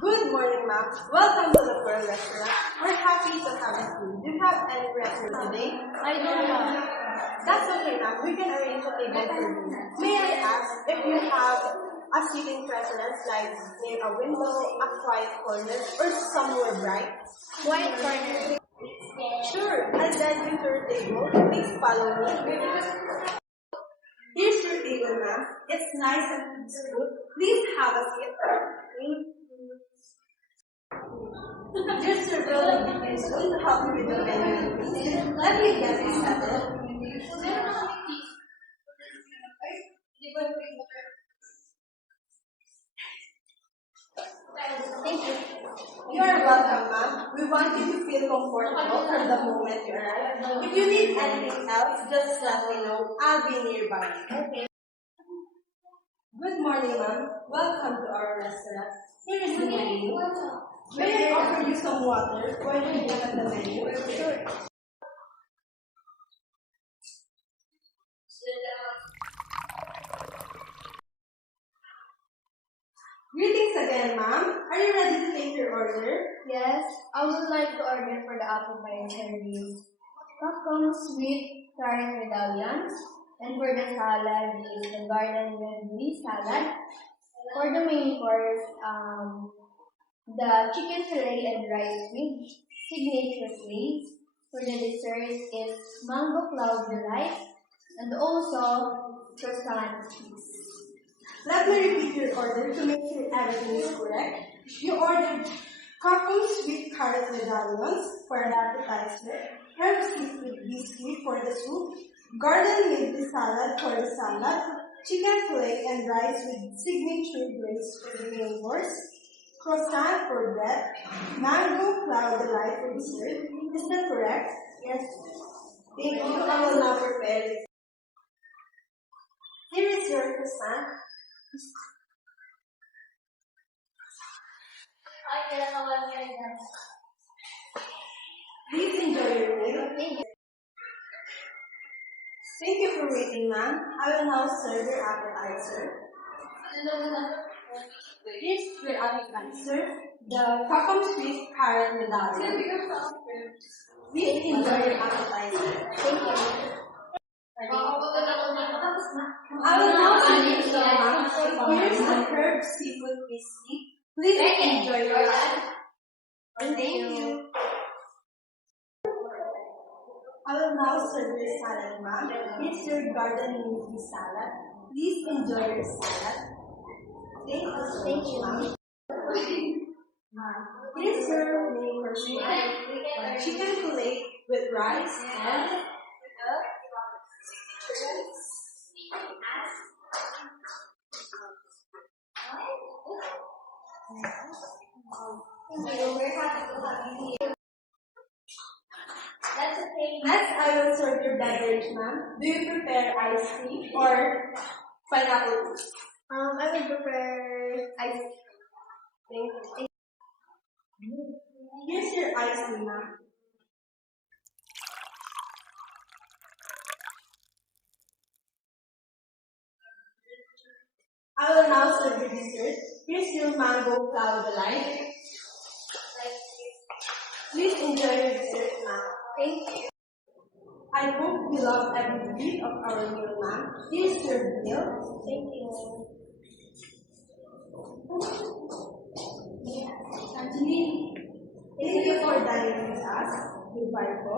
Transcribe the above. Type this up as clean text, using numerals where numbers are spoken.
Good morning, ma'am. Welcome to the Pearl Restaurant. We're happy to have you. Do you have any restaurant today? I don't know. That's okay, ma'am. We can arrange a table for you. May I ask if you have a seating preference, like near a window, a quiet corner, or somewhere bright? Quiet corner. Sure. I'll guide you to your table. Please follow me. Here's your table, ma'am. It's nice and smooth. Please have a seat. Just your bill will be soon to help you with the menu. Let me get you settled. Thank you. You are welcome, ma'am. We want you to feel comfortable from the moment you arrive. If you need anything else, just let me know. I'll be nearby. Okay. Good morning, ma'am. Welcome to our restaurant. Here is the menu. May I offer you some water while you look at the menu? Sure. Greetings again, ma'am. Are you ready to take your order? Yes, I would like to order for the apple pie service. Comes with currant medallions, and for the salad is the garden veggie salad. For the main course, the chicken fillet and rice with signature sweets. For the dessert is mango cloud delight, and also croissant cheese. Let me repeat your order to make sure everything is correct. You ordered cockles with carrot medallions for the appetizer, herb seafood biscuit for the soup, garden veggie salad for the salad, chicken fillet and rice with signature grace for the main course, croissant for bread, mango cloud delight for dessert. Is that correct? Yes. Thank you. I will now prepare it. Here is your croissant. Please enjoy your meal. Thank you for waiting, ma'am. I will now serve your appetizer. Here's your appetizer, the Kakam Sweet Carrot Medallion. Please enjoy your appetizer. Thank you. I will now serve you some ma'am. Here's the herb seafood biscuit. Please enjoy your appetizer. Thank you. I will now serve your salad, ma'am. Here's your garden veggie salad. Please enjoy your salad. Thank you, ma'am. Here's your main course, chicken fillet with rice and next, I will serve your beverage, ma'am. Do you prefer iced tea or pineapple juice? I would prefer ice. Thank you. Here's your iced tea, ma'am. I will now serve your dessert. Here's your mango cloud delight. Please enjoy your dessert, ma'am. Thank you. I hope you love every bit of our meal, ma'am. Here's your bill. Thank you. Anjali, thank you for dining with us. Goodbye po.